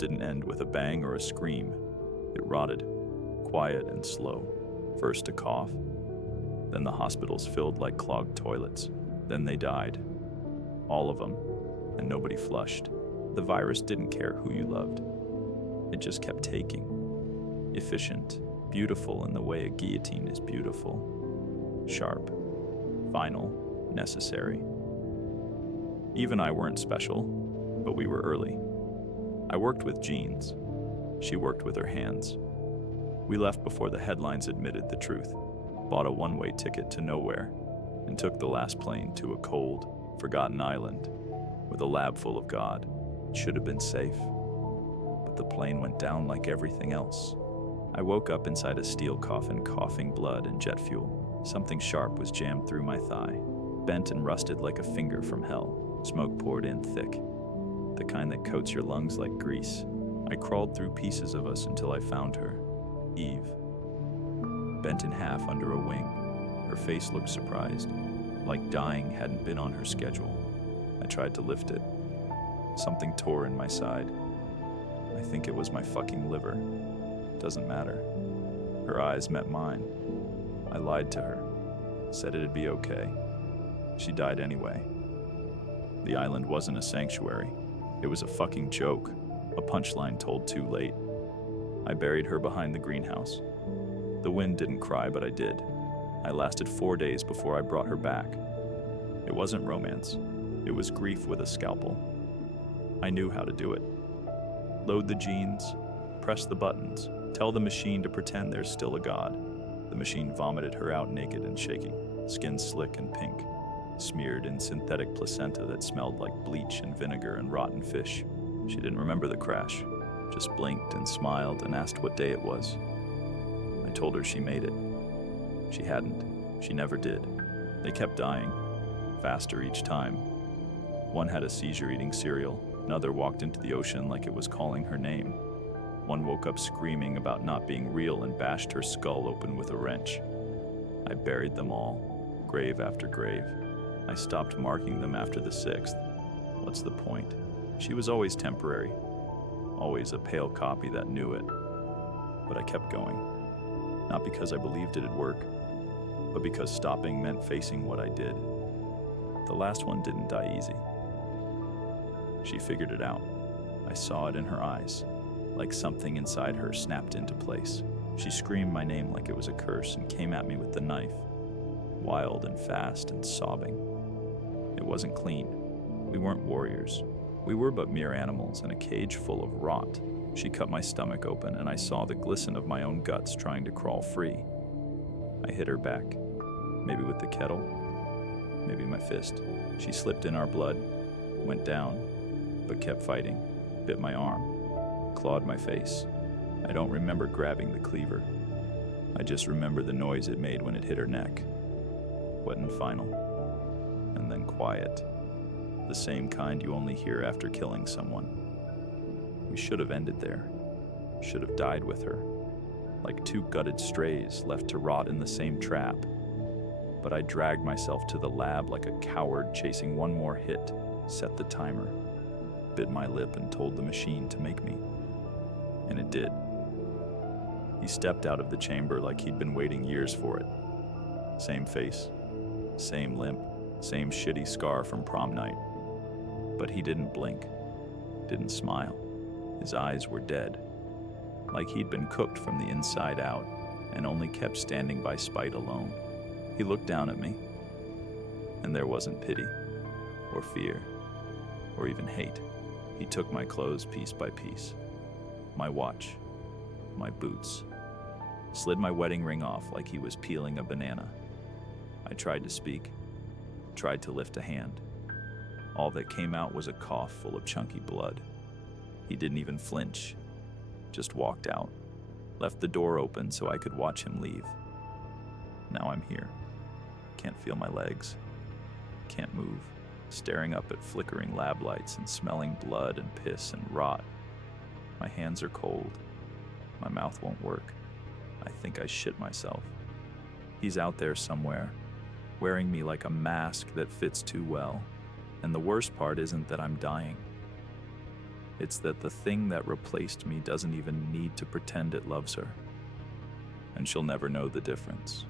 didn't end with a bang or a scream. It rotted, quiet and slow. First a cough, then the hospitals filled like clogged toilets. Then they died. All of them, and nobody flushed. The virus didn't care who you loved. It just kept taking. Efficient, beautiful in the way a guillotine is beautiful. Sharp, final, necessary. Eve and I weren't special, but we were early. I worked with jeans. She worked with her hands. We left before the headlines admitted the truth, bought a one-way ticket to nowhere, and took the last plane to a cold, forgotten island with a lab full of God. It should have been safe, but the plane went down like everything else. I woke up inside a steel coffin, coughing blood and jet fuel. Something sharp was jammed through my thigh, bent and rusted like a finger from hell. Smoke poured in thick, the kind that coats your lungs like grease. I crawled through pieces of us until I found her, Eve, bent in half under a wing. Her face looked surprised, like dying hadn't been on her schedule. I tried to lift it. Something tore in my side. I think it was my fucking liver. Doesn't matter. Her eyes met mine. I lied to her, said it'd be okay. She died anyway. The island wasn't a sanctuary. It was a fucking joke, a punchline told too late. I buried her behind the greenhouse. The wind didn't cry, but I did. I lasted 4 days before I brought her back. It wasn't romance. It was grief with a scalpel. I knew how to do it. Load the genes, press the buttons, tell the machine to pretend there's still a god. The machine vomited her out naked and shaking, skin slick and pink, smeared in synthetic placenta that smelled like bleach and vinegar and rotten fish. She didn't remember the crash, just blinked and smiled and asked what day it was. I told her she made it. She hadn't. She never did. They kept dying, faster each time. One had a seizure eating cereal. Another walked into the ocean like it was calling her name. One woke up screaming about not being real and bashed her skull open with a wrench. I buried them all, grave after grave. I stopped marking them after the 6th. What's the point? She was always temporary, always a pale copy that knew it. But I kept going, not because I believed it'd work, but because stopping meant facing what I did. The last one didn't die easy. She figured it out. I saw it in her eyes, like something inside her snapped into place. She screamed my name like it was a curse and came at me with the knife, wild and fast and sobbing. It wasn't clean. We weren't warriors. We were but mere animals in a cage full of rot. She cut my stomach open and I saw the glisten of my own guts trying to crawl free. I hit her back, maybe with the kettle, maybe my fist. She slipped in our blood, went down, but kept fighting, bit my arm, clawed my face. I don't remember grabbing the cleaver. I just remember the noise it made when it hit her neck. Wet and final. And then quiet. The same kind you only hear after killing someone. We should have ended there. Should have died with her. Like two gutted strays left to rot in the same trap. But I dragged myself to the lab like a coward chasing one more hit, set the timer, bit my lip and told the machine to make me. And it did. He stepped out of the chamber like he'd been waiting years for it. Same face, same limp, same shitty scar from prom night. But he didn't blink, didn't smile. His eyes were dead, like he'd been cooked from the inside out and only kept standing by spite alone. He looked down at me, and there wasn't pity, or fear, or even hate. He took my clothes piece by piece, my watch, my boots, slid my wedding ring off like he was peeling a banana. I tried to speak, tried to lift a hand. All that came out was a cough full of chunky blood. He didn't even flinch, just walked out, left the door open so I could watch him leave. Now I'm here. Can't feel my legs, can't move, staring up at flickering lab lights and smelling blood and piss and rot. My hands are cold. My mouth won't work. I think I shit myself. He's out there somewhere, wearing me like a mask that fits too well. And the worst part isn't that I'm dying. It's that the thing that replaced me doesn't even need to pretend it loves her. And she'll never know the difference.